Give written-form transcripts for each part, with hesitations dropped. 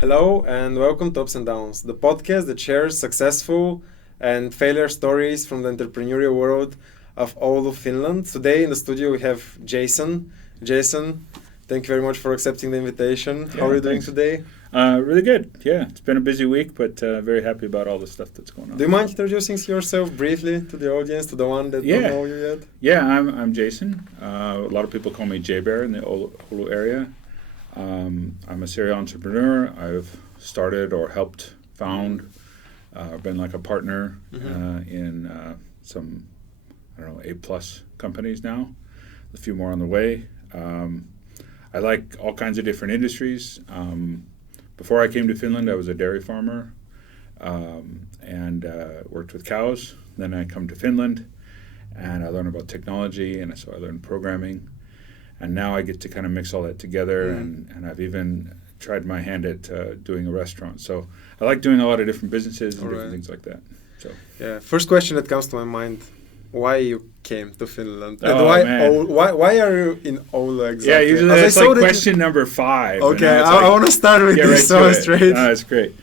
Hello and welcome to Ups and Downs, the podcast that shares successful and failure stories from the entrepreneurial world of Oulu, Finland. Today in the studio we have Jason. Jason, thank you very much for accepting the invitation. How are you doing today? Really good. Yeah, it's been a busy week, but very happy about all the stuff that's going on. Do you mind introducing yourself briefly to the audience, to the one that don't know you yet? Yeah, I'm Jason. A lot of people call me JBear in the Oulu area. I'm a serial entrepreneur. I've started or helped found, been like a partner in some, 8+ companies now, a few more on the way. I like all kinds of different industries. Before I came to Finland, I was a dairy farmer and worked with cows. Then I come to Finland and I learned about technology, and so I learned programming. And now I get to kind of mix all that together, and I've even tried my hand at doing a restaurant. So I like doing a lot of different businesses and different things like that. So yeah, first question that comes to my mind: why you came to Finland? Oh, why are you in Oulu exactly? Yeah, usually that's like question number 5. Okay, I want to start with this so straight. That's great.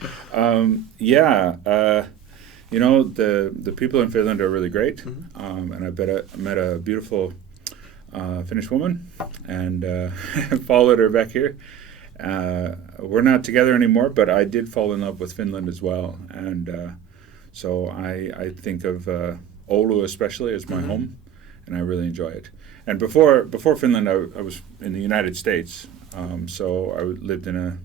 The people in Finland are really great, and I met a beautiful Finnish woman and followed her back here. We're not together anymore, but I did fall in love with Finland as well, and so I think of Oulu especially as my home, and I really enjoy it. And before Finland, I was in the United States, so I lived in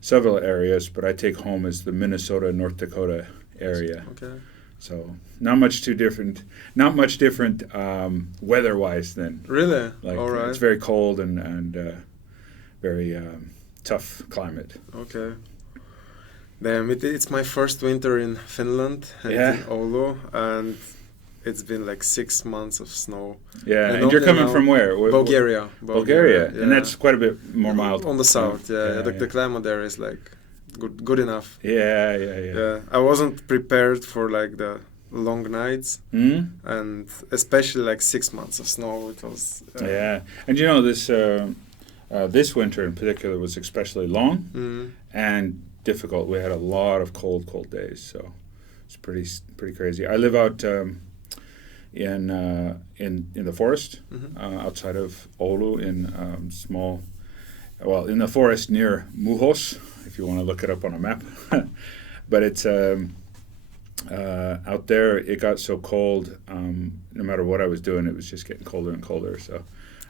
several areas, but I take home as the Minnesota, North Dakota area. Okay. So not much different weather-wise then. Really? Like, all right. It's very cold and very tough climate. Okay. Damn, it's my first winter in Finland and in Oulu, and it's been like 6 months of snow. Yeah, and you're coming from where? Bulgaria. Bulgaria, yeah. And that's quite a bit more mild. On the south, the climate there is like good enough. Yeah. I wasn't prepared for like the long nights, and especially like 6 months of snow. It was and this winter in particular was especially long and difficult. We had a lot of cold days, so it's pretty crazy. I live out in the forest outside of Oulu in the forest near Muhos, if you want to look it up on a map. But it's out there. It got so cold. No matter what I was doing, it was just getting colder and colder. So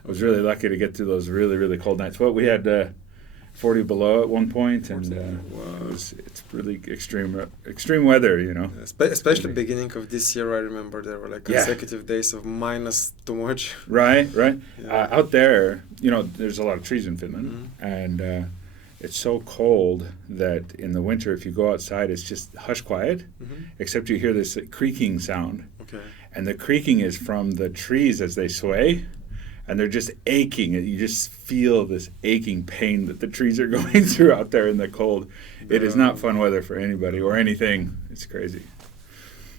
I was really lucky to get through those really, really cold nights. Well, we had 40 below at one point, and it's really extreme weather, Especially beginning of this year, I remember there were like consecutive days of minus too much. Right. Out there, there's a lot of trees in Finland, and it's so cold that in the winter, if you go outside, it's just hush quiet, except you hear this creaking sound. Okay. And the creaking is from the trees as they sway. And they're just aching. You just feel this aching pain that the trees are going through out there in the cold. It is not fun weather for anybody or anything. It's crazy.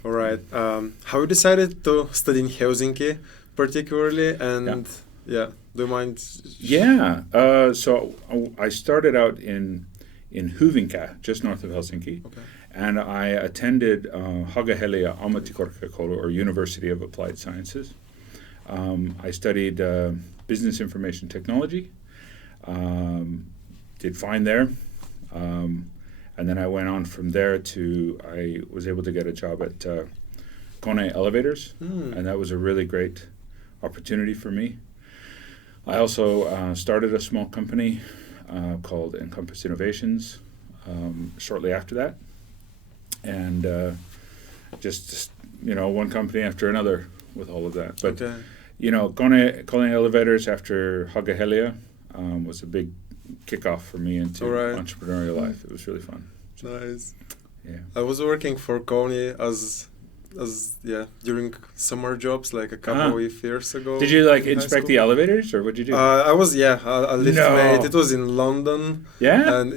All right. How you decided to study in Helsinki particularly? And do you mind? Yeah. So I started out in Hyvinkää, just north of Helsinki. Okay. And I attended Haaga-Helia Ammattikorkeakoulu, or University of Applied Sciences. I studied business information technology, did fine there, and then I went on from there I was able to get a job at Kone Elevators, and that was a really great opportunity for me. I also started a small company called Encompass Innovations shortly after that, and just one company after another with all of that. But Kone Elevators after Haaga-Helia was a big kickoff for me into entrepreneurial life. It was really fun. Nice. Yeah. I was working for Kone as during summer jobs like a couple of years ago. Did you inspect the elevators, or what did you do? I was a lift mate. It was in London. Yeah? And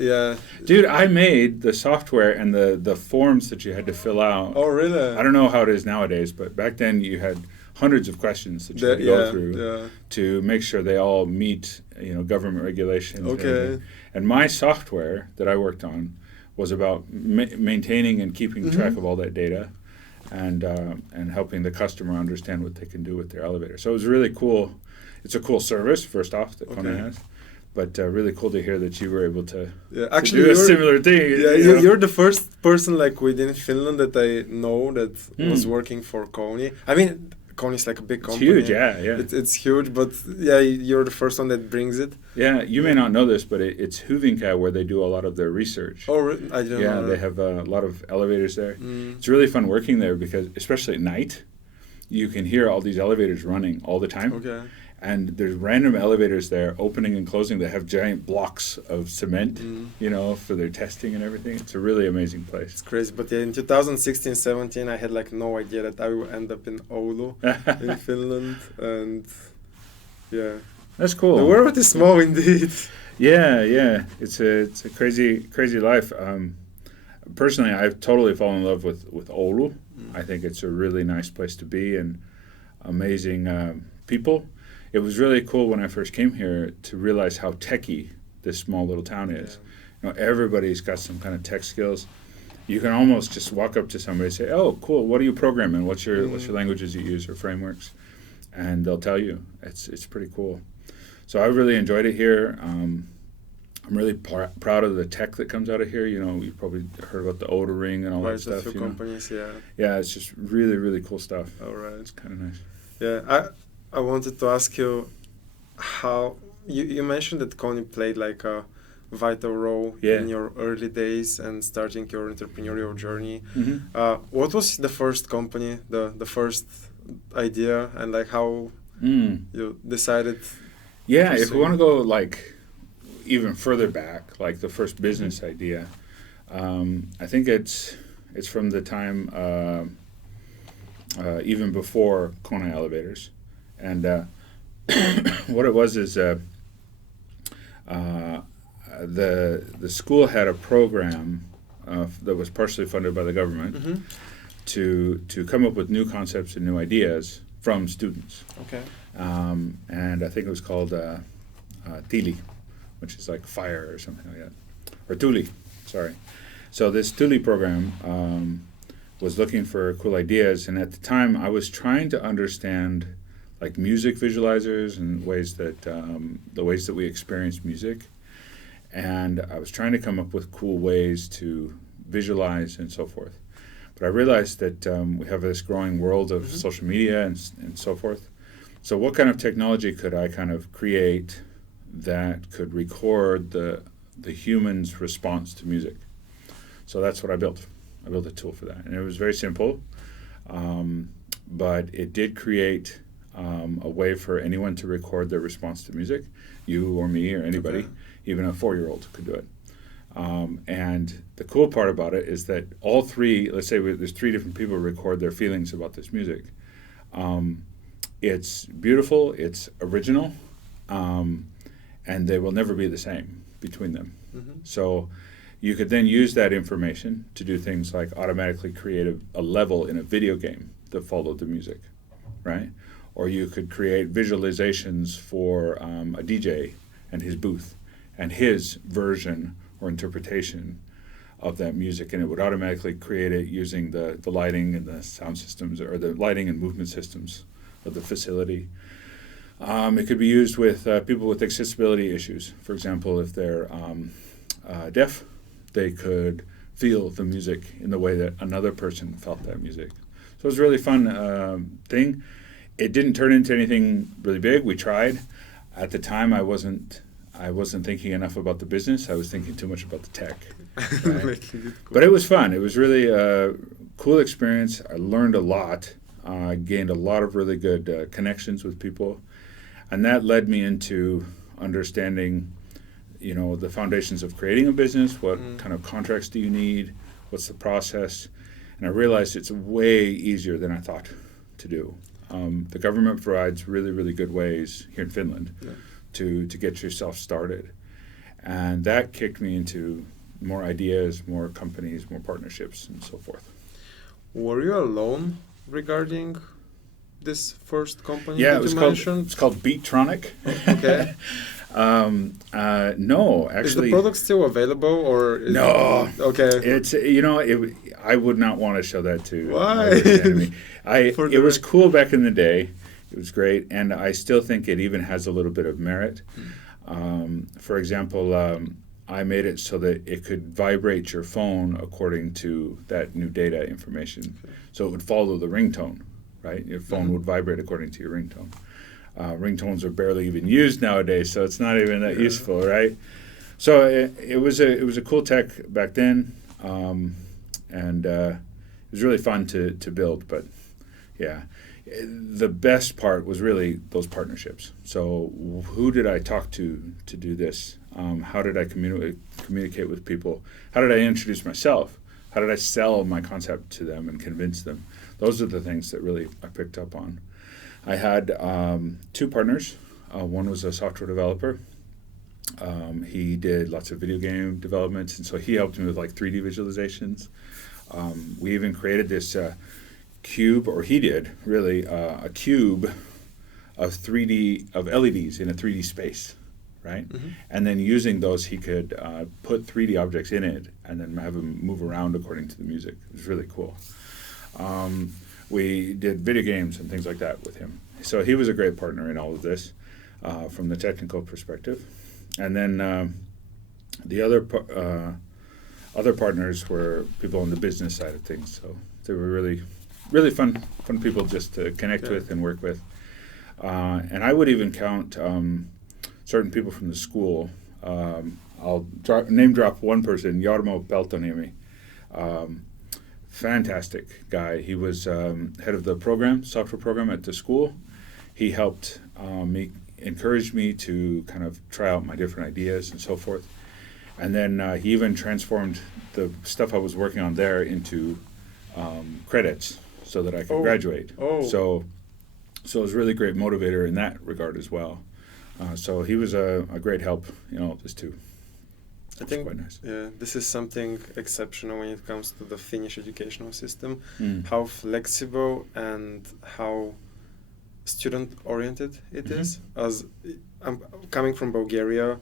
Dude, I made the software and the forms that you had to fill out. Oh, really? I don't know how it is nowadays, but back then you had hundreds of questions that you have to go through to make sure they all meet, government regulations. Okay. And my software that I worked on was about maintaining and keeping track of all that data, and helping the customer understand what they can do with their elevator. So it was really cool. It's a cool service, first off, that Kone has. But really cool to hear that you were able to, actually, to do a similar thing. Yeah, you're the first person within Finland that I know that was working for Kone. I mean, Kone is like a big company. It's huge, yeah. It's huge, but you're the first one that brings it. Yeah, you may not know this, but it's Hyvinkää where they do a lot of their research. Oh, I don't know. Yeah, they have a lot of elevators there. It's really fun working there because, especially at night, you can hear all these elevators running all the time. Okay. And there's random elevators there opening and closing that have giant blocks of cement, for their testing and everything. It's a really amazing place. It's crazy. But in 2016-17, I had no idea that I would end up in Oulu, in Finland. And that's cool. The world is small indeed. Yeah. It's a crazy life. Personally, I've totally fallen in love with Oulu. I think it's a really nice place to be and amazing people. It was really cool when I first came here to realize how techy this small little town is. Everybody's got some kind of tech skills. You can almost just walk up to somebody and say, "Oh, cool. What are you programming? What's your languages you use or frameworks?" And they'll tell you. It's pretty cool. So I really enjoyed it here. I'm really proud of the tech that comes out of here. You've probably heard about the Oda Ring and all that stuff. A few companies, Yeah, it's just really, really cool stuff. All right. It's kind of nice. Yeah, I wanted to ask you how you mentioned that Kone played a vital role in your early days and starting your entrepreneurial journey. What was the first company, the first idea, and how you decided? Yeah, if we want to go even further back, the first business idea, I think it's from the time even before Kone Elevators. And what it was is the school had a program that was partially funded by the government to come up with new concepts and new ideas from students. Okay. And I think it was called Tili, which is like fire or something like that. Or Tuli, sorry. So this Tuli program was looking for cool ideas, and at the time I was trying to understand music visualizers and the ways that we experience music, and I was trying to come up with cool ways to visualize and so forth. But I realized that we have this growing world of social media and so forth. So what kind of technology could I kind of create that could record the human's response to music? So that's what I built. I built a tool for that, and it was very simple, but it did create a way for anyone to record their response to music, you or me or anybody, even a 4-year-old could do it. And the cool part about it is that all three, let's say there's 3 different people record their feelings about this music. It's beautiful, it's original, and they will never be the same between them. So you could then use that information to do things like automatically create a level in a video game that followed the music, right? Or you could create visualizations for a DJ and his booth and his version or interpretation of that music, and it would automatically create it using the lighting and the sound systems, or the lighting and movement systems of the facility. It could be used with people with accessibility issues. For example, if they're deaf, they could feel the music in the way that another person felt that music. So it was a really fun thing. It didn't turn into anything really big. We tried. At the time, I wasn't thinking enough about the business. I was thinking too much about the tech. Right? But it was fun. It was really a cool experience. I learned a lot. I gained a lot of really good connections with people. And that led me into understanding, the foundations of creating a business. What kind of contracts do you need? What's the process? And I realized it's way easier than I thought to do. The government provides really, really good ways here in Finland to get yourself started. And that kicked me into more ideas, more companies, more partnerships, and so forth. Were you alone regarding this first company Yeah, that you it's mentioned? called Beatronic. Okay. No, actually. Is the product still available or? No. Okay. It's I would not want to show that to Why? my worst enemy. It was record. cool back in the day. It was great, and I still think it even has a little bit of merit. For example, I made it so that it could vibrate your phone according to that new data information. So it would follow the ringtone, right? Your phone would vibrate according to your ringtone. Ringtones are barely even used nowadays, so it's not even that useful, right? So it was a cool tech back then, and it was really fun to build. But yeah, the best part was really those partnerships. So who did I talk to do this? How did I communicate with people? How did I introduce myself? How did I sell my concept to them and convince them? Those are the things that really I picked up on. I had 2 partners. One was a software developer. He did lots of video game developments, and so he helped me with like 3D visualizations. We even created this cube, or he did really, a cube of LEDs in a 3D space, right? And then using those, he could put 3D objects in it and then have them move around according to the music. It was really cool. We did video games and things like that with him. So he was a great partner in all of this from the technical perspective. And then the other partners were people on the business side of things. So they were really fun people just to connect with and work with. And I would even count certain people from the school. I'll name drop one person, Jarmo Peltoniemi. Fantastic guy. He was head of the software program at the school. He helped encouraged me to kind of try out my different ideas and so forth. And then he even transformed the stuff I was working on there into credits so that I could graduate. So it was a really great motivator in that regard as well. So he was a great help in all of this too. I think quite nice. This is something exceptional when it comes to the Finnish educational system. How flexible and how student-oriented it is. As I'm coming from Bulgaria,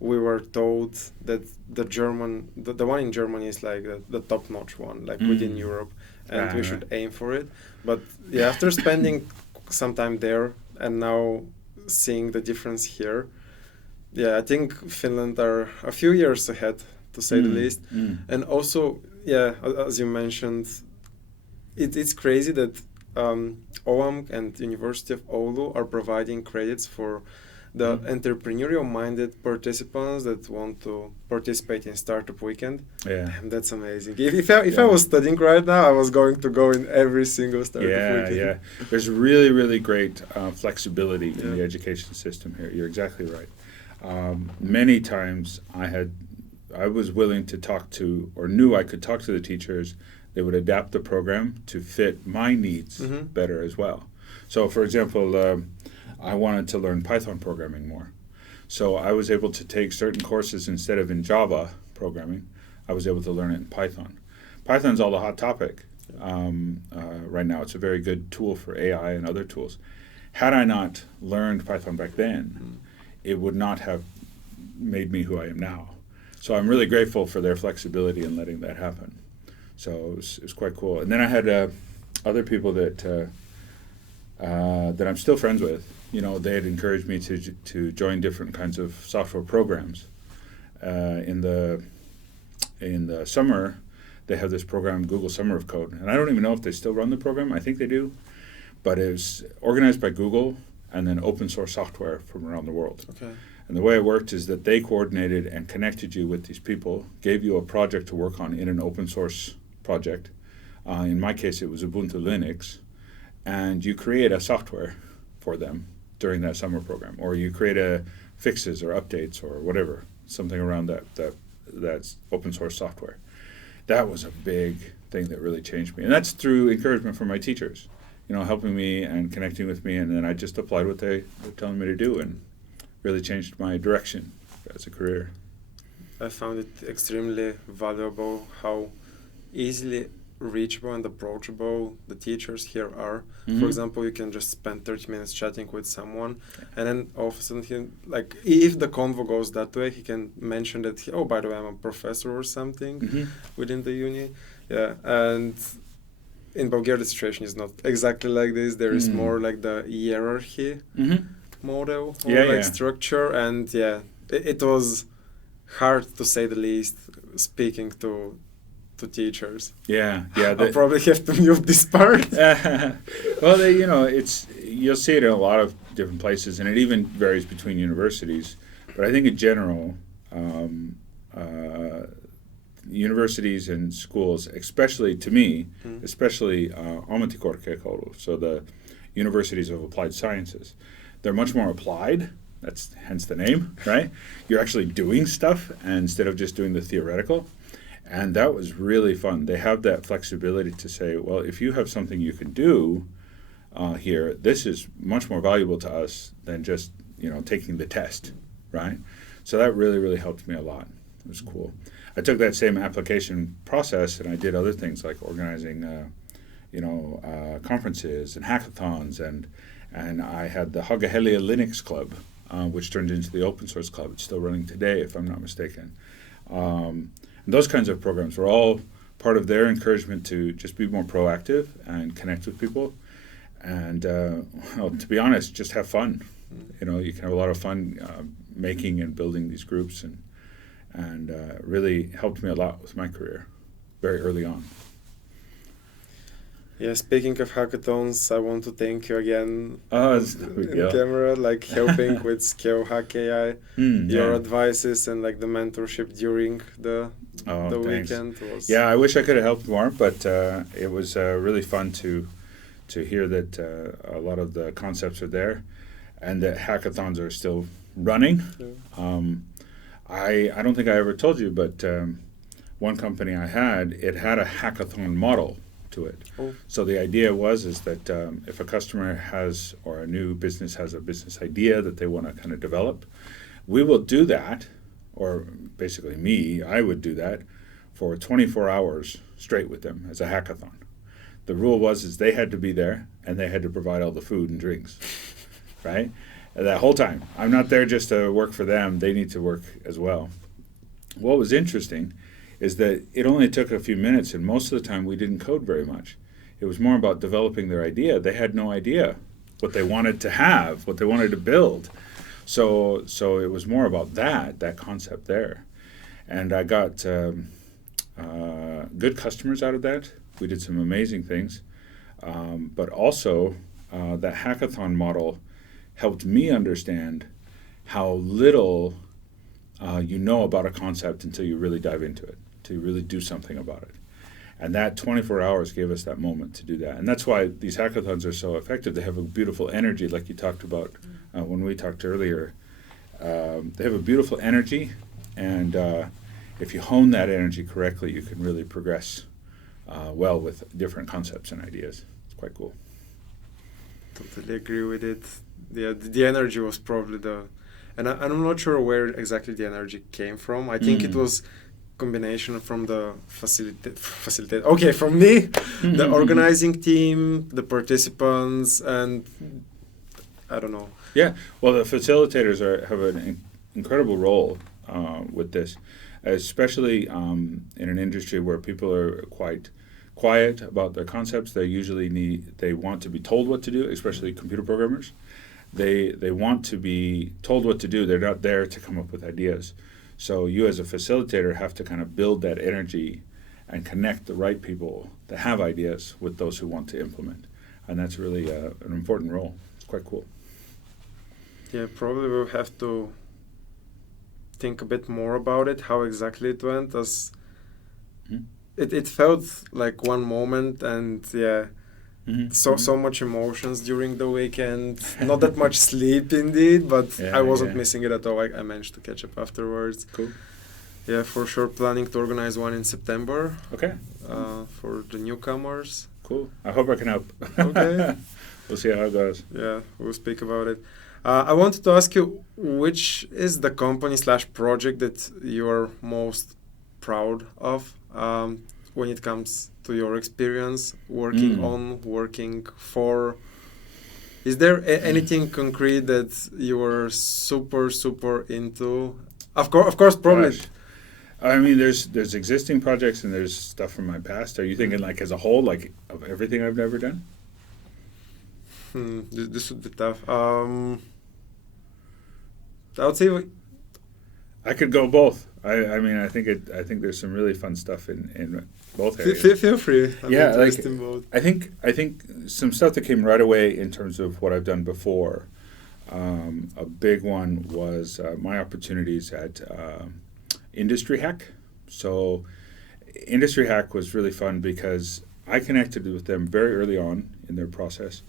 we were told that the one in Germany is like the top-notch one, like within Europe, and we should aim for it. But yeah, after spending some time there and now seeing the difference here, I think Finland are a few years ahead, to say the least. And also, as you mentioned, it's crazy that OAM and University of Oulu are providing credits for the entrepreneurial-minded participants that want to participate in Startup Weekend. And that's amazing. If I was studying right now, I was going to go in every single Startup Weekend. There's really, really great flexibility in the education system here. You're exactly right. Many times I was willing to talk to, or knew I could talk to the teachers. They would adapt the program to fit my needs better as well. So, for example, I wanted to learn Python programming more. So I was able to take certain courses instead of in Java programming. I was able to learn it in Python. Python's all the hot topic right now. It's a very good tool for AI and other tools. Had I not learned Python back then, it would not have made me who I am now. So I'm really grateful for their flexibility in letting that happen. So it was quite cool. And then I had other people that I'm still friends with. You know, they had encouraged me to join different kinds of software programs. In the summer, they have this program, Google Summer of Code. And I don't even know if they still run the program. I think they do. But it was organized by Google and then open source software from around the world. Okay. And the way it worked is that they coordinated and connected you with these people, gave you a project to work on in an open source project. In my case, it was Ubuntu Linux. And you create a software for them during that summer program. Or you create fixes or updates or whatever, something around that's open source software. That was a big thing that really changed me. And that's through encouragement from my teachers, you know, helping me and connecting with me. And then I just applied what they were telling me to do and really changed my direction as a career. I found it extremely valuable how easily reachable and approachable the teachers here are. Mhm. For example, you can just spend 30 minutes chatting with someone, and then all of a sudden, if the convo goes that way, he can mention that, oh, by the way, I'm a professor or something Mhm. within the uni. Yeah, and in Bulgaria, the situation is not exactly like this. There is more like the hierarchy Mhm. model or Yeah, like yeah. structure, and yeah, it was hard to say the least speaking to teachers. Yeah. I'll probably have to mute this part. Well, you'll see it in a lot of different places, and it even varies between universities. But I think in general, universities and schools, especially to me, especially ammattikorkeakoulu, so the universities of applied sciences, they're much more applied. That's hence the name, right? You're actually doing stuff instead of just doing the theoretical. And that was really fun. They have that flexibility to say, well, if you have something you can do here, this is much more valuable to us than just taking the test, right? So that really, really helped me a lot. It was cool. I took that same application process and I did other things like organizing, conferences and hackathons, and I had the Hagahelia Linux Club, which turned into the Open Source Club. It's still running today, if I'm not mistaken. And those kinds of programs were all part of their encouragement to just be more proactive and connect with people. And to be honest, just have fun. You can have a lot of fun making and building these groups, and really helped me a lot with my career very early on. Yeah, speaking of hackathons, I want to thank you again in camera, like helping with Scale Hack AI, your yeah. advices and like the mentorship during the Thanks. weekend was. Yeah, I wish I could have helped more, but it was really fun to hear that a lot of the concepts are there, and that hackathons are still running. Yeah. I don't think I ever told you, but one company I had, it had a hackathon model to it. Oh. So the idea is that if a customer has, or a new business has a business idea that they want to kind of develop, we will do that, or basically I would do that for 24 hours straight with them as a hackathon. The rule is they had to be there and they had to provide all the food and drinks, right? That whole time. I'm not there just to work for them. They need to work as well. What was interesting is that it only took a few minutes, and most of the time we didn't code very much. It was more about developing their idea. They had no idea what they wanted to have, what they wanted to build. So it was more about that concept there. And I got good customers out of that. We did some amazing things. But also that hackathon model helped me understand how little you know about a concept until you really dive into it, till you really do something about it. And that 24 hours gave us that moment to do that. And that's why these hackathons are so effective. They have a beautiful energy, like you talked about when we talked earlier. They have a beautiful energy, and if you hone that energy correctly, you can really progress well with different concepts and ideas. It's quite cool. Totally agree with it. The energy was probably and I'm not sure where exactly the energy came from. I think it was combination from the facilitate. Okay, from me, the organizing team, the participants, and I don't know. Yeah, well, the facilitators have an incredible role with this, especially in an industry where people are quite quiet about their concepts. They want to be told what to do, especially computer programmers. They want to be told what to do. They're not there to come up with ideas. So you as a facilitator have to kind of build that energy and connect the right people that have ideas with those who want to implement. And that's really an important role. It's quite cool. Yeah, probably we'll have to think a bit more about it, how exactly it went, as it felt like one moment, and so much emotions during the weekend. Not that much sleep indeed, but I wasn't missing it at all. I managed to catch up afterwards. Cool. Yeah, for sure, planning to organize one in September. Okay. For the newcomers. Cool. I hope I can help. Okay. We'll see how it goes. Yeah, we'll speak about it. I wanted to ask you, which is the company/project that you are most proud of? when it comes to your experience working on, working for? Is there anything concrete that you were super, super into? Of course, probably. Gosh. I mean, there's existing projects and there's stuff from my past. Are you thinking like as a whole, like of everything I've never done? This would be tough. I would say I could go both. I mean, I think there's some really fun stuff in both areas. feel free. I'm interested in both. I think some stuff that came right away in terms of what I've done before. A big one was my opportunities at Industry Hack. So Industry Hack was really fun because I connected with them very early on in their process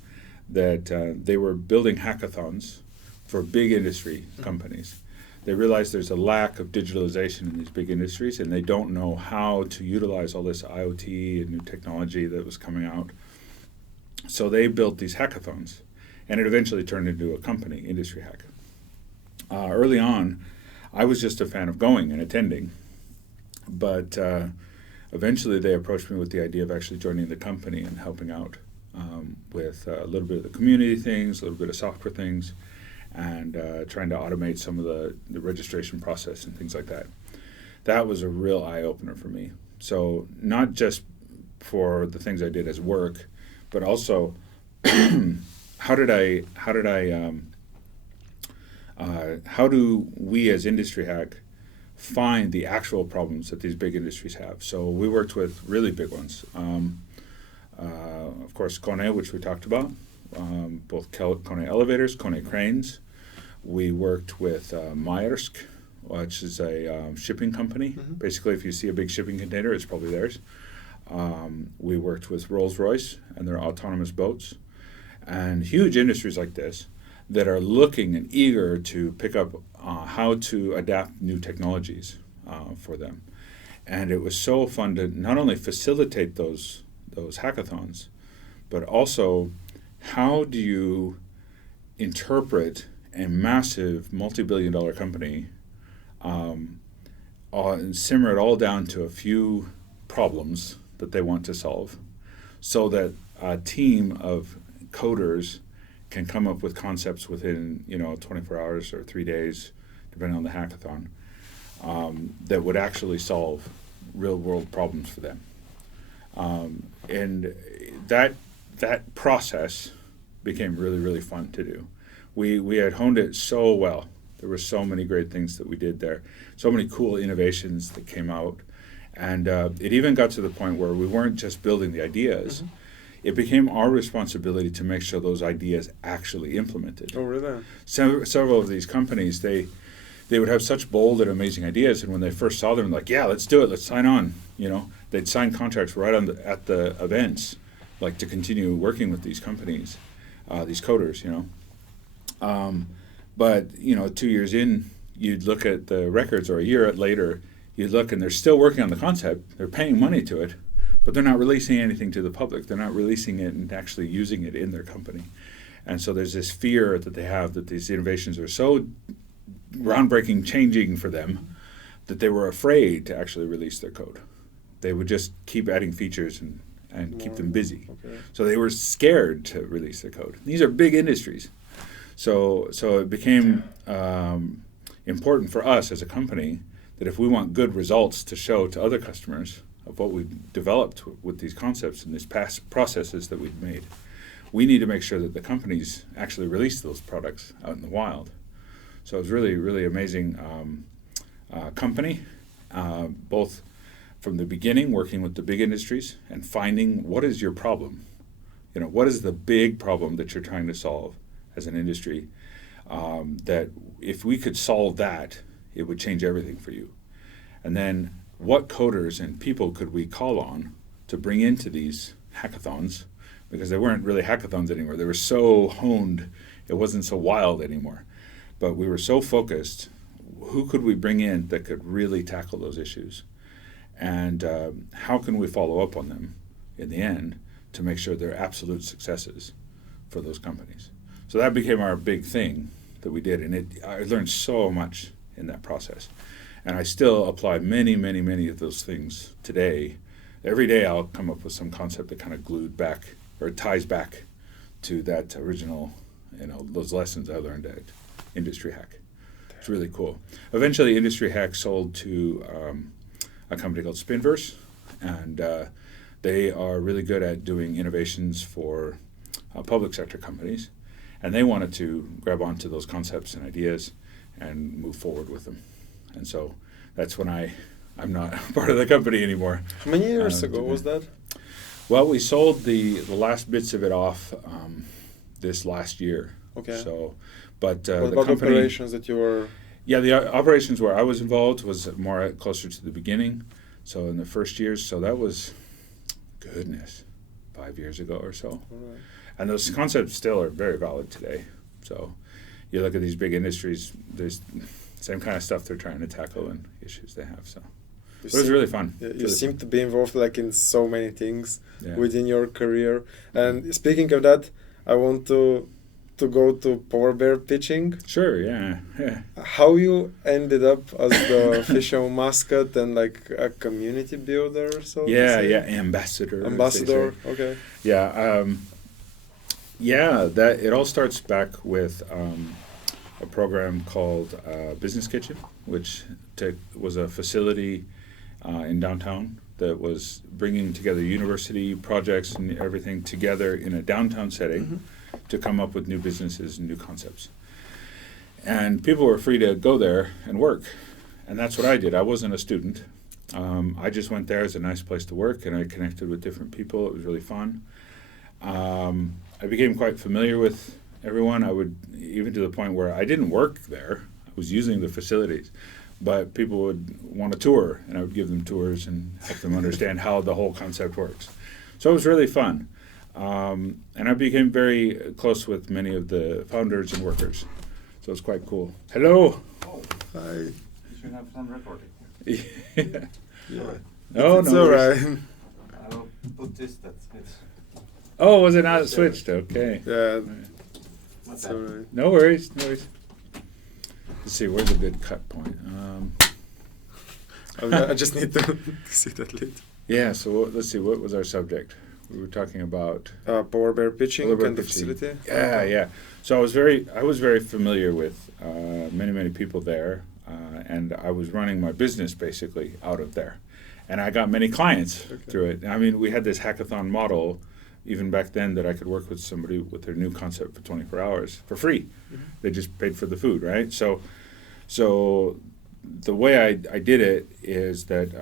that they were building hackathons for big industry companies. They realize there's a lack of digitalization in these big industries and they don't know how to utilize all this IoT and new technology that was coming out. So they built these hackathons and it eventually turned into a company, Industry Hack. Early on, I was just a fan of going and attending, but eventually they approached me with the idea of actually joining the company and helping out with a little bit of the community things, a little bit of software things, and trying to automate some of the registration process and things like that. That was a real eye-opener for me. So not just for the things I did as work, but also how do we as Industry Hack find the actual problems that these big industries have? So we worked with really big ones. Of course, Kone, which we talked about, both Kone elevators, Kone cranes. We worked with Maersk, which is a shipping company. Mm-hmm. Basically, if you see a big shipping container, it's probably theirs. We worked with Rolls-Royce and their autonomous boats. And huge industries like this that are looking and eager to pick up how to adapt new technologies for them. And it was so fun to not only facilitate those hackathons, but also how do you interpret a massive multi-billion-dollar company and simmer it all down to a few problems that they want to solve so that a team of coders can come up with concepts within 24 hours or 3 days, depending on the hackathon, that would actually solve real-world problems for them. And that process became really, really fun to do. We had honed it so well. There were so many great things that we did there, so many cool innovations that came out. And it even got to the point where we weren't just building the ideas. Mm-hmm. It became our responsibility to make sure those ideas actually implemented. Oh, really? Several of these companies, they would have such bold and amazing ideas, and when they first saw them, like, yeah, let's do it, let's sign on. They'd sign contracts right at the events, like to continue working with these companies, these coders. But 2 years in, you'd look at the records, or a year later, you'd look and they're still working on the concept. They're paying money to it, but they're not releasing anything to the public. They're not releasing it and actually using it in their company. And so there's this fear that they have that these innovations are so groundbreaking, changing for them, that they were afraid to actually release their code. They would just keep adding features and keep them busy. Okay. So they were scared to release their code. These are big industries. So it became important for us as a company that if we want good results to show to other customers of what we've developed with these concepts and these past processes that we've made, we need to make sure that the companies actually release those products out in the wild. So it was really, really amazing company, both from the beginning, working with the big industries and finding what is your problem. What is the big problem that you're trying to solve as an industry, that if we could solve that, it would change everything for you. And then what coders and people could we call on to bring into these hackathons, because they weren't really hackathons anymore. They were so honed, it wasn't so wild anymore. But we were so focused, who could we bring in that could really tackle those issues? And how can we follow up on them in the end to make sure they're absolute successes for those companies? So that became our big thing that we did. And I learned so much in that process. And I still apply many, many, many of those things today every day I'll come up with some concept that kind of glued back or ties back to that original, those lessons I learned at Industry Hack. It's really cool. Eventually, Industry Hack sold to a company called Spinverse, and they are really good at doing innovations for public sector companies, and they wanted to grab onto those concepts and ideas and move forward with them. And so that's when I'm not part of the company anymore. How many years ago was that? Well, we sold the last bits of it off this last year. Okay. So, but What the about company, operations that you were? Yeah, the operations where I was involved was more closer to the beginning. So in the first years, so that was, goodness, 5 years ago or so. Right. And those concepts still are very valid today. So you look at these big industries, there's same kind of stuff they're trying to tackle and issues they have. So it was really fun. Yeah, you really seem fun. to be involved like in so many things Yeah. within your career. And speaking of that, I want to go to Polar Bear pitching. Sure, yeah. How you ended up as the official mascot and like a community builder, so to Yeah, say? yeah, ambassador. Ambassador, they say. okay. Yeah, that it all starts back with a program called Business Kitchen, which was a facility in downtown that was bringing together university projects and everything together in a downtown setting to come up with new businesses and new concepts. And people were free to go there and work. And that's what I did. I wasn't a student. I just went there as a nice place to work, and I connected with different people. It was really fun. I became quite familiar with everyone. I would, even to the point where I didn't work there. I was using the facilities. But people would want a tour, and I would give them tours and help them understand how the whole concept works. So it was really fun. And I became very close with many of the founders and workers. So it's quite cool. Hello. Oh, Hi. you should have some recording. Yeah. Yeah. Oh, It's no. all worries. right. I will put this, that's it. Oh, was it not switched? Okay. Yeah, My it's bad. all right. No worries. No worries. Let's see, where's a good cut point? I just need to see that later. Yeah, so let's see, what was our subject? We were talking about Polar Bear pitching Polar Bear and the pitching. facility. Yeah. So I was very familiar with many people there, and I was running my business basically out of there, and I got many clients through it. I mean, we had this hackathon model even back then that I could work with somebody with their new concept for 24 hours for free. They just paid for the food, right? So the way I did it is that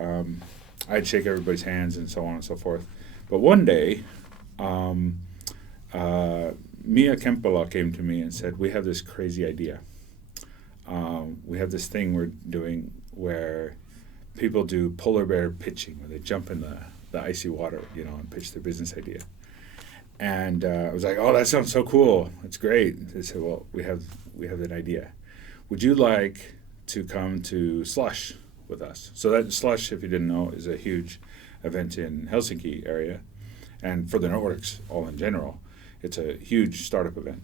I'd shake everybody's hands and so on and so forth. But one day, Mia Kempala came to me and said, we have this crazy idea. We have this thing we're doing where people do polar bear pitching, where they jump in the icy water, and pitch their business idea. And I was like, oh, that sounds so cool. It's great. They said, well, we have that idea. Would you like to come to Slush with us? So that Slush, if you didn't know, is a huge event in Helsinki area. And for the Nordics, all in general, it's a huge startup event.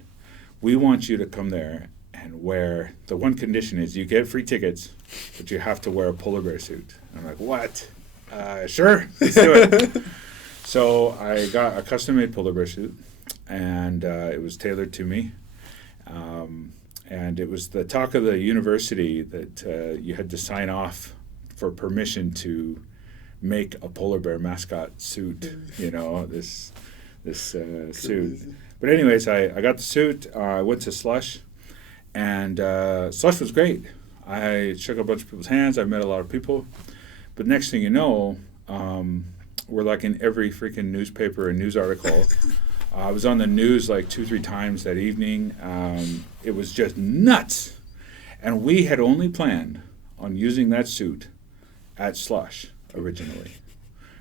We want you to come there and wear, the one condition is you get free tickets, but you have to wear a polar bear suit. And I'm like, what? Sure, let's do it. So I got a custom-made polar bear suit, and it was tailored to me. And it was the talk of the university that you had to sign off for permission to make a polar bear mascot suit, this suit. But anyways, I got the suit. I went to Slush, and Slush was great. I shook a bunch of people's hands. I met a lot of people. But next thing you know, we're like in every freaking newspaper and news article. I was on the news like 2-3 times that evening. It was just nuts. And we had only planned on using that suit at Slush originally,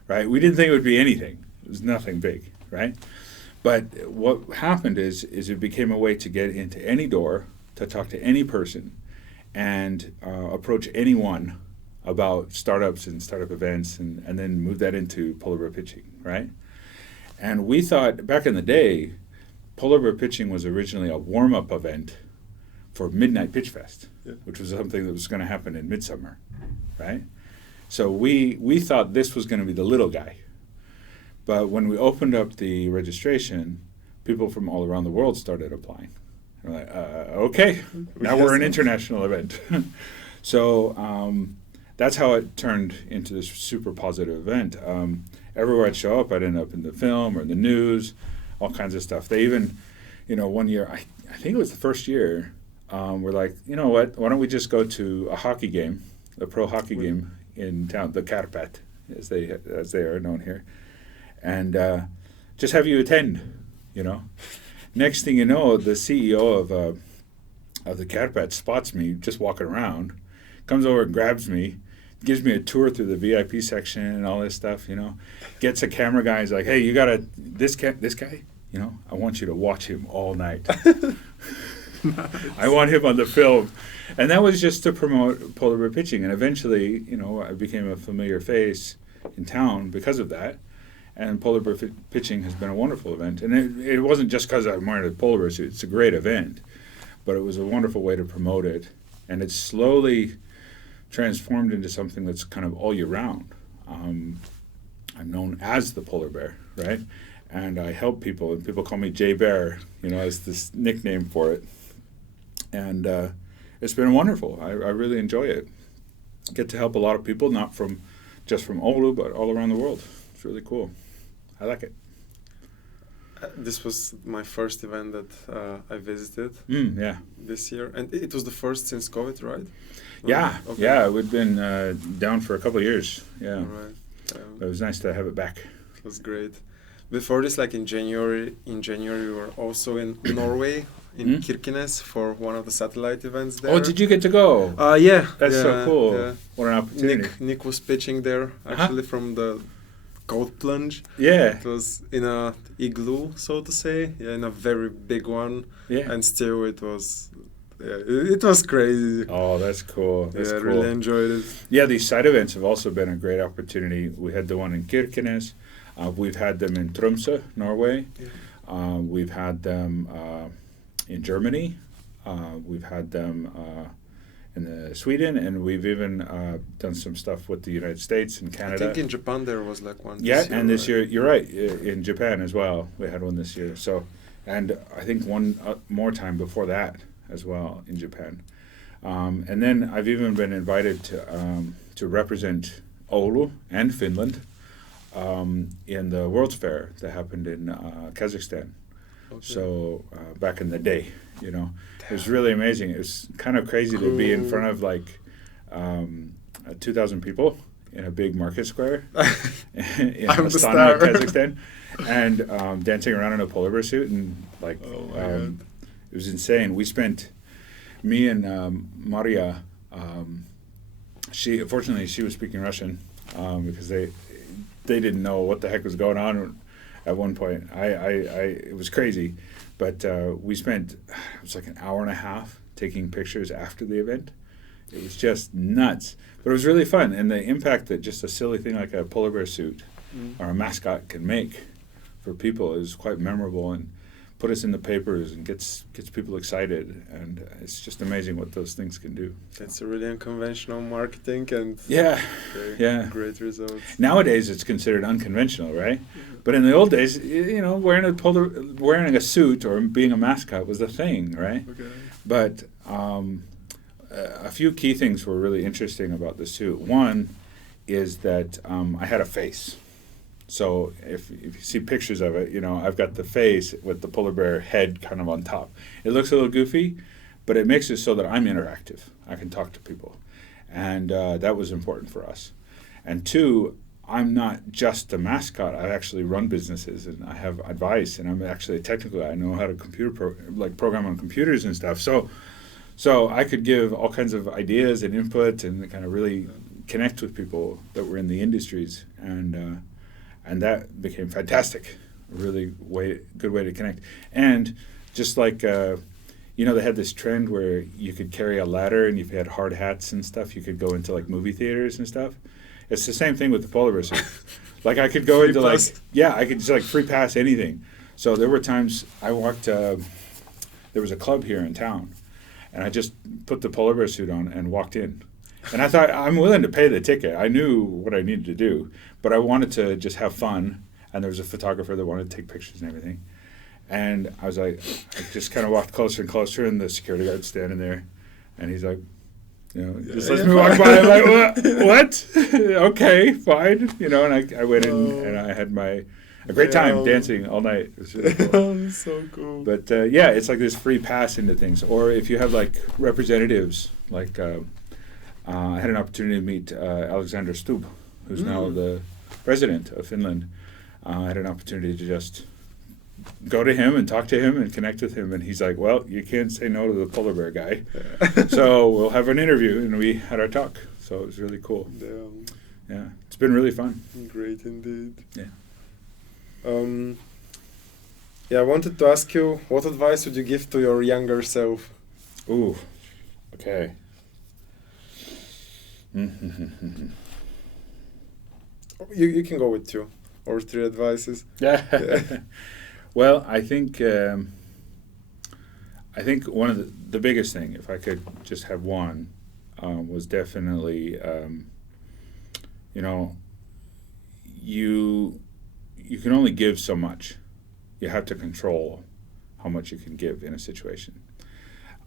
right? We didn't think it would be anything. It was nothing big, right? But what happened is it became a way to get into any door, to talk to any person, and approach anyone about startups and startup events, and then move that into polar bear pitching, right? And we thought, back in the day, polar bear pitching was originally a warm-up event for Midnight Pitch Fest, which was something that was going to happen in midsummer, right? So we thought this was going to be the little guy. But when we opened up the registration, people from all around the world started applying. We're like, okay, now we're an international event. So that's how it turned into this super positive event. Everywhere I'd show up, I'd end up in the film or the news, all kinds of stuff. They even, one year, I think it was the first year, we're like, you know what, why don't we just go to a hockey game, a pro hockey game in town, the Karpat, as they are known here, and just have you attend, Next thing you know, the CEO of the Karpat spots me just walking around, comes over and grabs me, gives me a tour through the VIP section and all this stuff, gets a camera guy, he's like, hey, you got this guy, I want you to watch him all night. Nice. I want him on the film. And that was just to promote polar bear pitching. And eventually, I became a familiar face in town because of that. And polar bear pitching has been a wonderful event. And it wasn't just because I'm wearing a polar bear suit. It's a great event. But it was a wonderful way to promote it. And it's slowly transformed into something that's kind of all year round. I'm known as the polar bear, right? And I help people, and people call me JBear, as this nickname for it. And it's been wonderful. I really enjoy it. Get to help a lot of people, not just from Oulu, but all around the world. It's really cool. I like it. This was my first event that I visited this year. And it was the first since COVID, right? Yeah, okay. Yeah. We'd been down for a couple of years. Yeah. All right. It was nice to have it back. It was great. Before this, like in January, we were also in Norway, in Kirkenes, for one of the satellite events there. Oh, did you get to go? Yeah. That's so cool. Yeah. What an opportunity. Nick was pitching there, actually, from the cold plunge. Yeah. It was in a igloo, so to say. Yeah, in a very big one. Yeah. And still it was... Yeah, it was crazy. Oh, that's cool. That's I cool. really enjoyed it. Yeah, these side events have also been a great opportunity. We had the one in Kirkenes. We've had them in Tromsø, Norway. Yeah. We've had them in Germany. We've had them in Sweden, and we've even done some stuff with the United States and Canada. I think in Japan there was like one. Yeah, this year, and this year, you're right, in Japan as well. We had one this year. So, and I think one more time before that as well in Japan. And then I've even been invited to represent Oulu and Finland in the World's Fair that happened in Kazakhstan. Okay. So back in the day, it was really amazing. It was kind of crazy to be in front of like 2,000 people in a big market square in Astana, Kazakhstan, and dancing around in a polar bear suit and like it was insane. Me and Maria, fortunately she was speaking Russian because they didn't know what the heck was going on at one point. It was crazy, but it was like an hour and a half taking pictures after the event. It was just nuts, but it was really fun. And the impact that just a silly thing like a polar bear suit or a mascot can make for people is quite memorable and put us in the papers and gets people excited, and it's just amazing what those things can do. It's a really unconventional marketing and great results. Nowadays it's considered unconventional, right? But in the old days, wearing a suit or being a mascot was a thing, right? Okay. But a few key things were really interesting about the suit. One is that I had a face. So if you see pictures of it, I've got the face with the polar bear head kind of on top. It looks a little goofy, but it makes it so that I'm interactive. I can talk to people. And that was important for us. And two, I'm not just a mascot. I actually run businesses and I have advice, and I'm actually technical. I know how to program on computers and stuff. So I could give all kinds of ideas and input and kind of really connect with people that were in the industries. And that became fantastic, a really good way to connect. And just like, they had this trend where you could carry a ladder, and if you had hard hats and stuff, you could go into like movie theaters and stuff. It's the same thing with the polar bear suit. Like I could go into I could just like free pass anything. So there were times I walked, there was a club here in town, and I just put the polar bear suit on and walked in. And I thought, I'm willing to pay the ticket. I knew what I needed to do, but I wanted to just have fun. And there was a photographer that wanted to take pictures and everything. And I was like, I just kind of walked closer and closer, and the security guard's standing there. And he's like, just lets me walk by. I'm like, what? Okay, fine. And I went in and I had a great time dancing all night. It was really cool. So cool. But it's like this free pass into things. Or if you have like representatives, like I had an opportunity to meet Alexander Stubb, who's now the president of Finland. I had an opportunity to just go to him and talk to him and connect with him, and he's like, well, you can't say no to the polar bear guy. So we'll have an interview, and we had our talk. So it was really cool. Yeah, it's been really fun. Great indeed. Yeah. I wanted to ask you, what advice would you give to your younger self? Ooh, okay. You can go with 2 or 3 advices. Yeah. Well, I think one of the biggest thing, if I could just have one, was definitely, you can only give so much. You have to control how much you can give in a situation.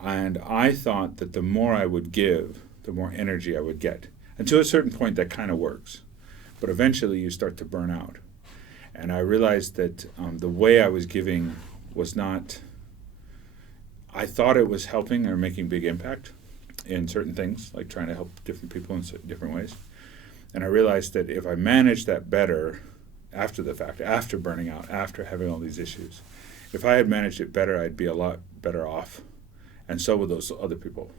And I thought that the more I would give, the more energy I would get. And to a certain point, that kind of works. But eventually, you start to burn out. And I realized that the way I was giving was not, I thought it was helping or making big impact in certain things, like trying to help different people in different ways. And I realized that if I managed that better after the fact, after burning out, after having all these issues, if I had managed it better, I'd be a lot better off. And so would those other people.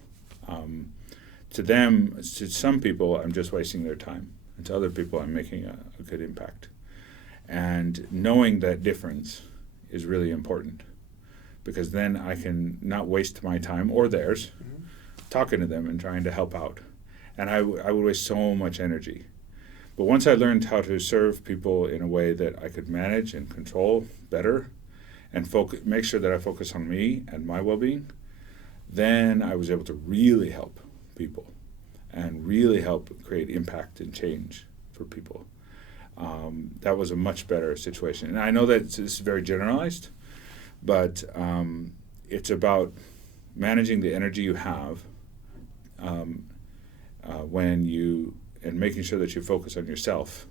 To some people, I'm just wasting their time. And to other people, I'm making a good impact. And knowing that difference is really important, because then I can not waste my time or theirs talking to them and trying to help out. And I would waste so much energy. But once I learned how to serve people in a way that I could manage and control better and make sure that I focus on me and my well-being, then I was able to really help people and really help create impact and change for people. That was a much better situation. And I know that this is very generalized, but it's about managing the energy you have and making sure that you focus on yourself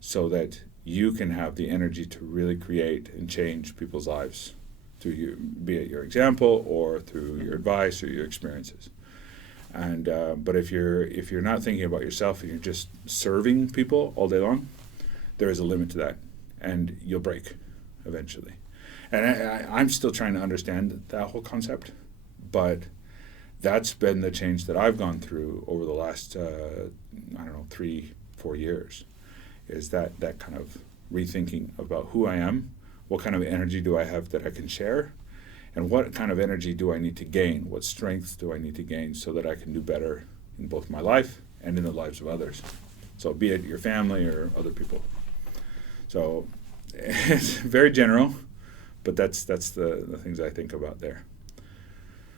so that you can have the energy to really create and change people's lives through you, be it your example or through your advice or your experiences. And but if you're not thinking about yourself and you're just serving people all day long, there is a limit to that, and you'll break eventually. And I'm still trying to understand that whole concept, but that's been the change that I've gone through over the last 3-4 years, is that kind of rethinking about who I am, what kind of energy do I have that I can share, and what kind of energy do I need to gain, what strengths do I need to gain so that I can do better in both my life and in the lives of others. So be it your family or other people. So it's very general, but that's the things I think about there.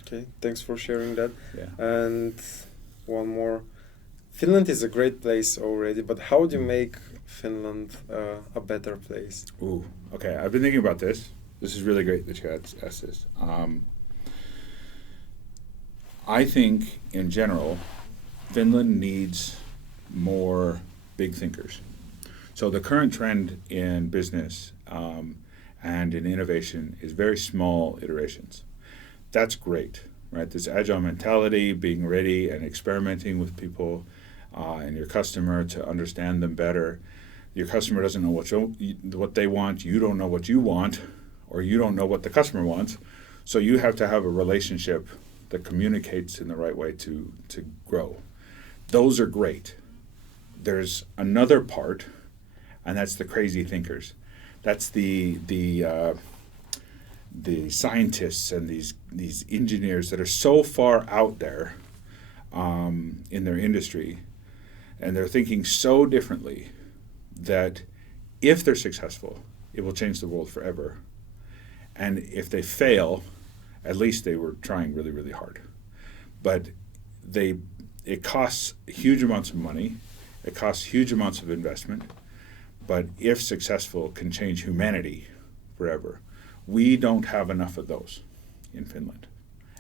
Okay, thanks for sharing that. Yeah. And one more. Finland is a great place already, but how do you make Finland a better place? Ooh, okay. I've been thinking about this. This is really great that you asked this. I think, in general, Finland needs more big thinkers. So the current trend in business and in innovation is very small iterations. That's great, right? This agile mentality, being ready and experimenting with people and your customer to understand them better. Your customer doesn't know what they want. You don't know what you want, or you don't know what the customer wants. So you have to have a relationship that communicates in the right way to grow. Those are great. There's another part, and that's the crazy thinkers. That's the scientists and these engineers that are so far out there in their industry, and they're thinking so differently that if they're successful, it will change the world forever. And if they fail, at least they were trying really, really hard. But it costs huge amounts of money, it costs huge amounts of investment, but if successful, can change humanity forever. We don't have enough of those in Finland,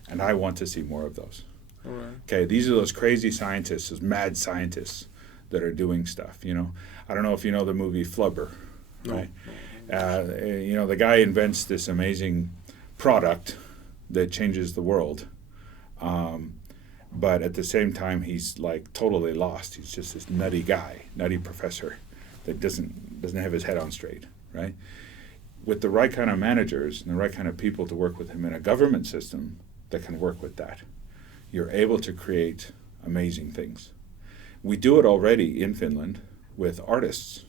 and I want to see more of those. All right. Okay, these are those crazy scientists, those mad scientists that are doing stuff, you know. I don't know if you know the movie Flubber, right? You know, the guy invents this amazing product that changes the world, but at the same time, he's like totally lost. He's just this nutty guy, nutty professor that doesn't have his head on straight, right? With the right kind of managers and the right kind of people to work with him in a government system that can work with that, you're able to create amazing things. We do it already in Finland with artists.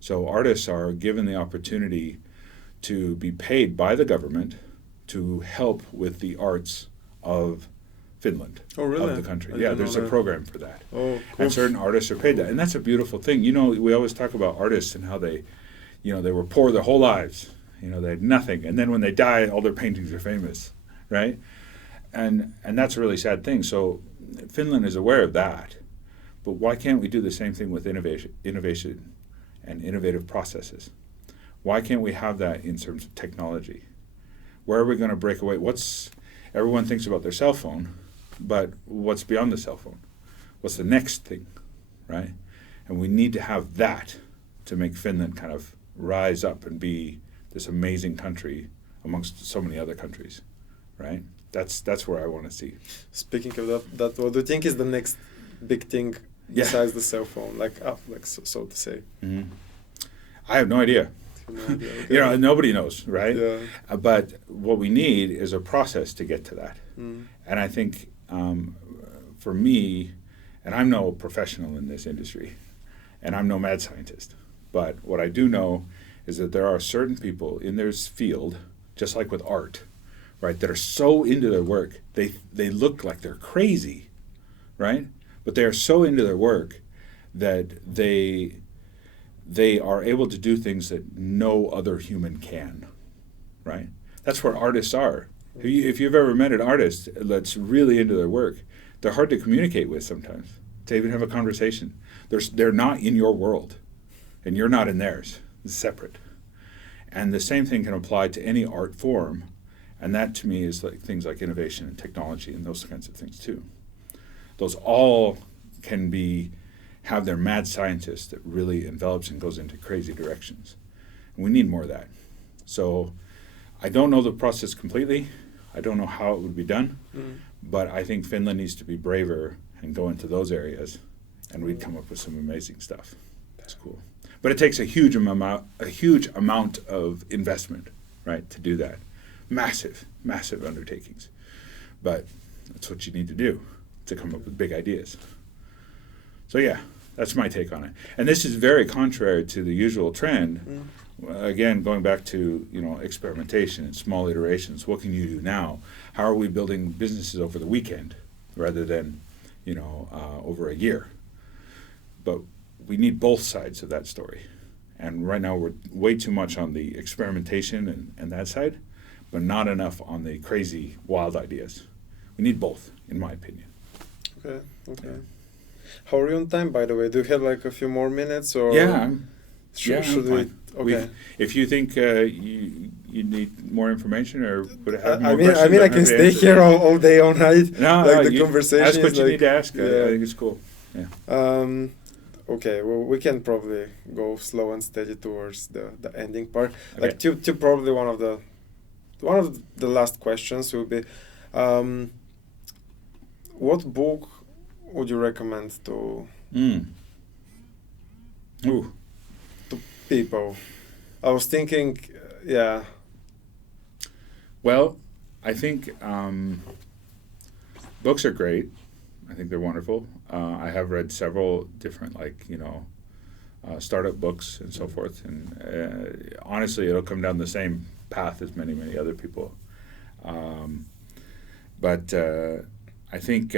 So artists are given the opportunity to be paid by the government to help with the arts of Finland, Oh, really? of the country. I Yeah, didn't there's know a that. program for that. Oh, cool. And certain artists are paid that. And that's a beautiful thing. You know, we always talk about artists and how they, you know, they were poor their whole lives. You know, they had nothing. And then when they die, all their paintings are famous, right? And that's a really sad thing. So Finland is aware of that. But why can't we do the same thing with innovation and innovative processes? Why can't we have that in terms of technology? Where are we going to break away? Everyone thinks about their cell phone, but what's beyond the cell phone? What's the next thing, right? And we need to have that to make Finland kind of rise up and be this amazing country amongst so many other countries, right? That's where I want to see. Speaking of that, what do you think is the next big thing besides the cell phone, like so to say? Mm-hmm. I have no idea. No idea, okay. You know, nobody knows, right? Yeah. But what we need is a process to get to that. Mm. And I think for me, and I'm no professional in this industry, and I'm no mad scientist, but what I do know is that there are certain people in this field, just like with art, right, that are so into their work, they look like they're crazy, right? But they are so into their work that they are able to do things that no other human can, right? That's where artists are. If you've ever met an artist that's really into their work, they're hard to communicate with sometimes, to even have a conversation. They're not in your world, and you're not in theirs. It's separate. And the same thing can apply to any art form, and that to me is like things like innovation and technology and those kinds of things too. Those all can have their mad scientist that really envelops and goes into crazy directions. And we need more of that. So I don't know the process completely. I don't know how it would be done, but I think Finland needs to be braver and go into those areas, and we'd come up with some amazing stuff. That's cool. But it takes a huge amount of investment, right, to do that. Massive, massive undertakings. But that's what you need to do to come up with big ideas. So yeah, that's my take on it. And this is very contrary to the usual trend. Again, going back to, you know, experimentation and small iterations. What can you do now? How are we building businesses over the weekend rather than, you know, over a year? But we need both sides of that story. And right now we're way too much on the experimentation and that side, but not enough on the crazy, wild ideas. We need both, in my opinion. Okay. Yeah. How are you on time, by the way? Do you have like a few more minutes, or Yeah, should I'm we? fine. Okay. If you think you need more information or would have more I questions, mean, I I'm can happy to stay answer. here all day, all night. No, like the you conversation ask what is you like, need to ask. yeah. I think it's cool. Yeah. Okay, well, we can probably go slow and steady towards the ending part. Okay. Like to probably one of the last questions will be, what book would you recommend to Ooh. people? I was thinking, yeah. Well, I think books are great. I think they're wonderful. I have read several different, like, you know, startup books and so forth. And honestly, it'll come down the same path as many, many other people. But I think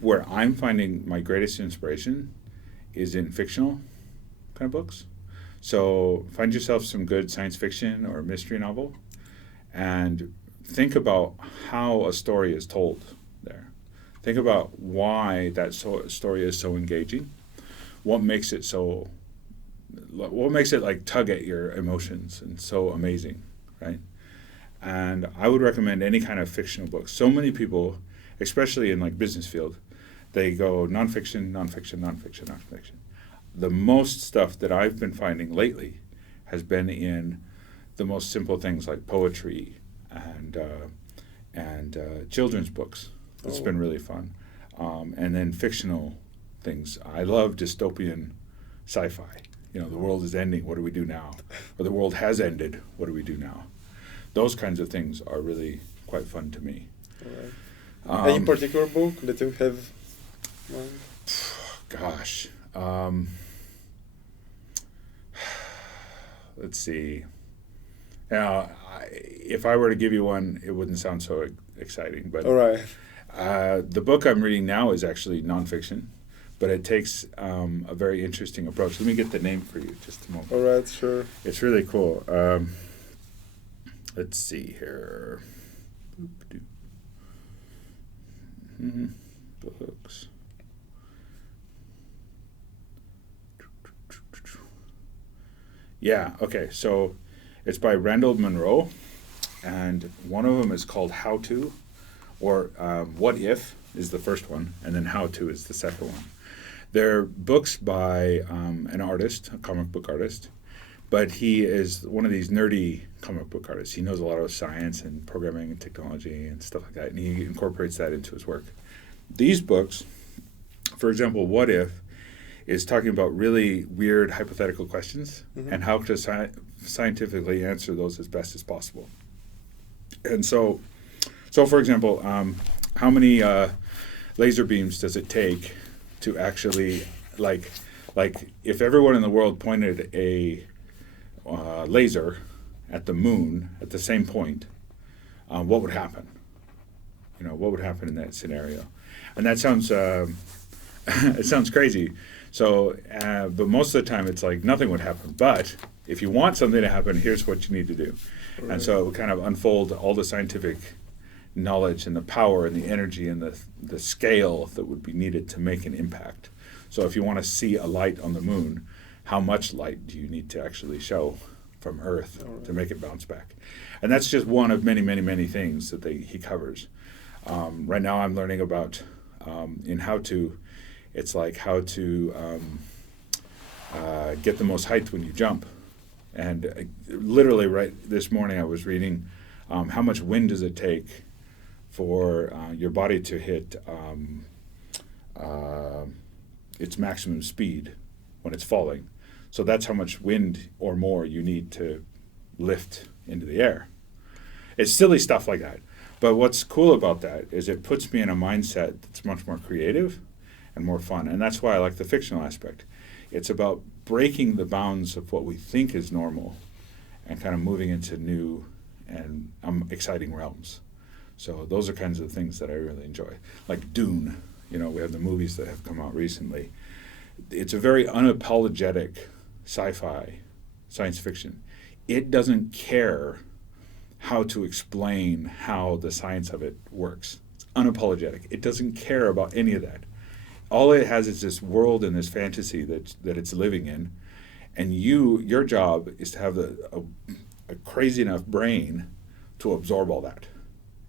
where I'm finding my greatest inspiration is in fictional kind of books. So find yourself some good science fiction or mystery novel and think about how a story is told there. Think about why that story is so engaging. What makes it like tug at your emotions and so amazing, right? And I would recommend any kind of fictional book. So many people, especially in like business field, they go nonfiction, nonfiction, nonfiction, nonfiction. The most stuff that I've been finding lately has been in the most simple things like poetry and children's books. It's been really fun. And then fictional things. I love dystopian sci-fi. The world is ending. What do we do now? Or the world has ended. What do we do now? Those kinds of things are really quite fun to me. All right. Any particular book that you have? Gosh. Let's see. Now, if I were to give you one, it wouldn't sound so exciting. But all right. The book I'm reading now is actually nonfiction, but it takes a very interesting approach. Let me get the name for you just a moment. All right, sure. It's really cool. Let's see here. Books. Yeah, okay. So it's by Randall Munroe, and one of them is called How To, or What If is the first one, and then How To is the second one. They're books by an artist, a comic book artist, but he is one of these nerdy comic book artists. He knows a lot of science and programming and technology and stuff like that, and he incorporates that into his work. These books, for example, What If, is talking about really weird hypothetical questions and how to scientifically answer those as best as possible. And so for example, how many laser beams does it take to actually, like if everyone in the world pointed a laser at the moon at the same point, what would happen? What would happen in that scenario? And that sounds it sounds crazy. So, but most of the time it's like nothing would happen. But if you want something to happen, here's what you need to do. Right. And so it would kind of unfold all the scientific knowledge and the power and the energy and the scale that would be needed to make an impact. So if you want to see a light on the moon, how much light do you need to actually show from Earth to make it bounce back? And that's just one of many, many, many things that he covers. Right now I'm learning about in How To, it's like how to get the most height when you jump. And literally right this morning I was reading how much wind does it take for your body to hit its maximum speed when it's falling. So that's how much wind or more you need to lift into the air. It's silly stuff like that. But what's cool about that is it puts me in a mindset that's much more creative and more fun. And that's why I like the fictional aspect. It's about breaking the bounds of what we think is normal and kind of moving into new and exciting realms. So those are kinds of things that I really enjoy. Like Dune, we have the movies that have come out recently. It's a very unapologetic sci-fi, science fiction. It doesn't care how to explain how the science of it works. It's unapologetic. It doesn't care about any of that. All it has is this world and this fantasy that it's living in, and your job is to have a crazy enough brain to absorb all that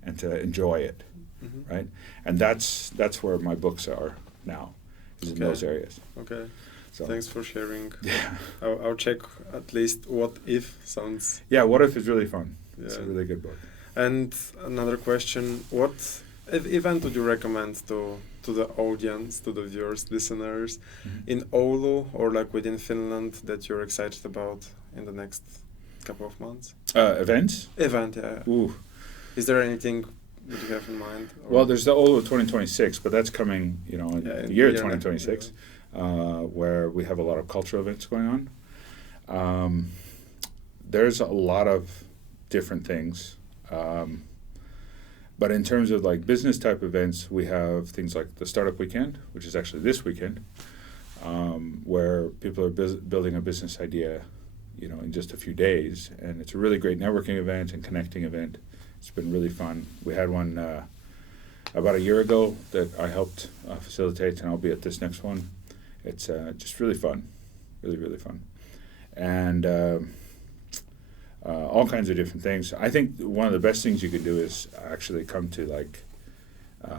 and to enjoy it, right? And that's where my books are now, is in those areas. Okay. So thanks for sharing. Yeah. I'll check at least What If sounds. Yeah, What If is really fun. Yeah. It's a really good book. And another question: what event would you recommend to the audience, to the viewers, listeners, in Oulu or like within Finland that you're excited about in the next couple of months? Events? Event, yeah. Ooh. Is there anything that you have in mind? Well, there's the Oulu 2026, but that's coming, in the year 2026, where we have a lot of cultural events going on. There's a lot of different things. But in terms of like business type events, we have things like the Startup Weekend, which is actually this weekend, where people are building a business idea, in just a few days. And it's a really great networking event and connecting event. It's been really fun. We had one about a year ago that I helped facilitate, and I'll be at this next one. It's just really fun, really, really fun. And all kinds of different things. I think one of the best things you can do is actually come to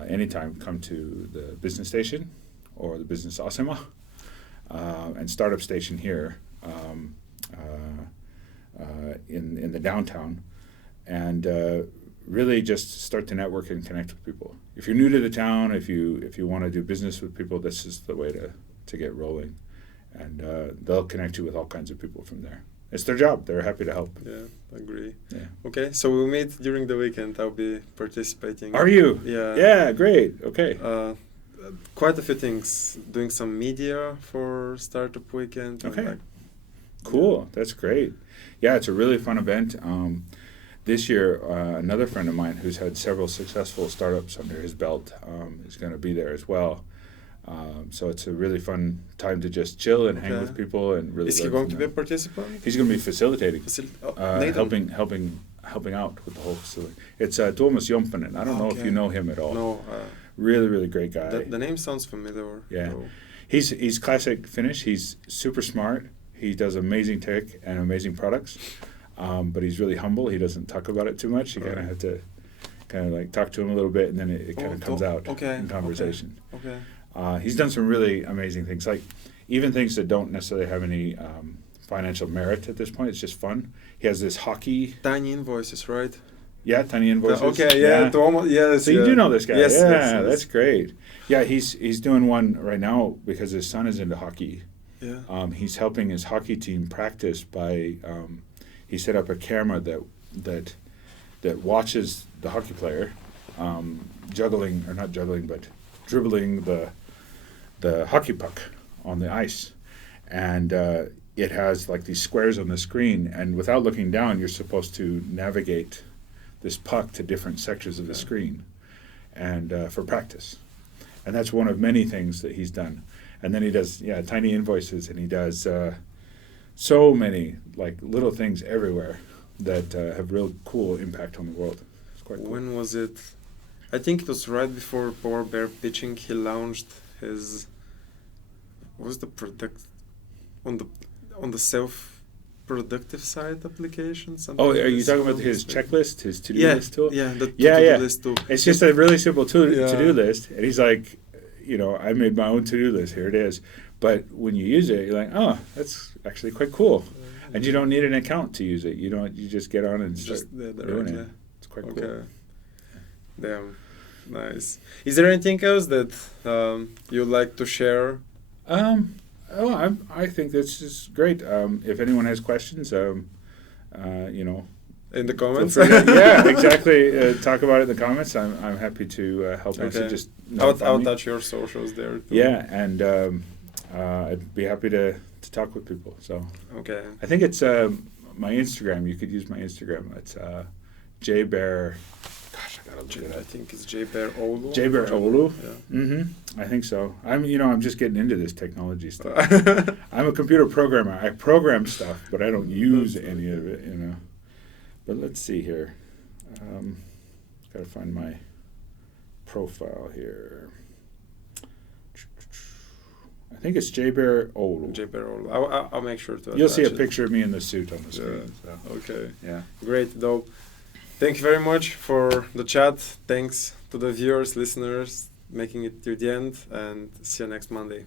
anytime come to the business station or the business asema and startup station here in the downtown, and really just start to network and connect with people. If you're new to the town, if you want to do business with people, this is the way to get rolling, and they'll connect you with all kinds of people from there. It's their job. They're happy to help. Yeah, agree. Yeah. Okay, so we'll meet during the weekend. I'll be participating. Are you? Yeah. Yeah, great. Okay. Quite a few things. Doing some media for Startup Weekend. and Okay. Cool. That's great. Yeah, it's a really fun event. This year, another friend of mine who's had several successful startups under his belt is going to be there as well. So it's a really fun time to just chill and hang Okay. with people and really. Is he learn going from to be a them. participant? He's going to be facilitating, Nathan? helping out with the whole facility. It's Tuomas Jomppanen. I don't know if Okay. you know him at all. No. Really, really great guy. The name sounds familiar. Yeah. though. He's classic Finnish. He's super smart. He does amazing tech and amazing products, but he's really humble. He doesn't talk about it too much. You kind of have to talk to him a little bit, and then it kind of comes out in conversation. Okay. He's done some really amazing things, like even things that don't necessarily have any financial merit at this point. It's just fun. He has this hockey. Tiny invoices, right? Yeah, tiny invoices. Okay, yeah, yes. So you do know this guy. Yes, yeah, yes. That's great. Yeah, he's doing one right now because his son is into hockey. Yeah. He's helping his hockey team practice by he set up a camera that watches the hockey player dribbling the hockey puck on the ice, and it has like these squares on the screen, and without looking down, you're supposed to navigate this puck to different sections of the screen, and for practice, and that's one of many things that he's done. And then he does tiny invoices, and he does so many like little things everywhere that have real cool impact on the world. It's quite cool. When was it? I think it was right before Power Bear pitching. He launched his. What was the product on the self-productive side application? Oh, are you talking about his checklist, his to-do list tool? Yeah, the Yeah, to-do yeah. list tool. It's just a really simple Yeah. to-do list, and he's like, I made my own to-do list. Here it is. But when you use it, you're like, oh, that's actually quite cool. And you don't need an account to use it. You just get on and start doing it. It's quite cool. Okay. Damn, nice. Is there anything else that you'd like to share? I think this is great. If anyone has questions, In the comments? yeah, exactly. Talk about it in the comments. I'm happy to help answer. Okay. Just I'll notify me. touch your socials there too. Yeah, and I'd be happy to talk with people. So Okay. I think it's my Instagram. You could use my Instagram. It's JBear. Gosh, I gotta look it I up. think it's JBear Oulu. JBear Oulu. Yeah. Mm-hmm. I think so. I'm just getting into this technology stuff. I'm a computer programmer. I program stuff, but I don't use any of it. But let's see here. Gotta find my profile here. I think it's JBear Oulu. JBear Oulu. I'll make sure to. You'll see a attach it. picture of me in the suit on the screen. Yeah. So. Okay. Yeah. Great, though. Thank you very much for the chat. Thanks to the viewers, listeners, making it to the end, and see you next Monday.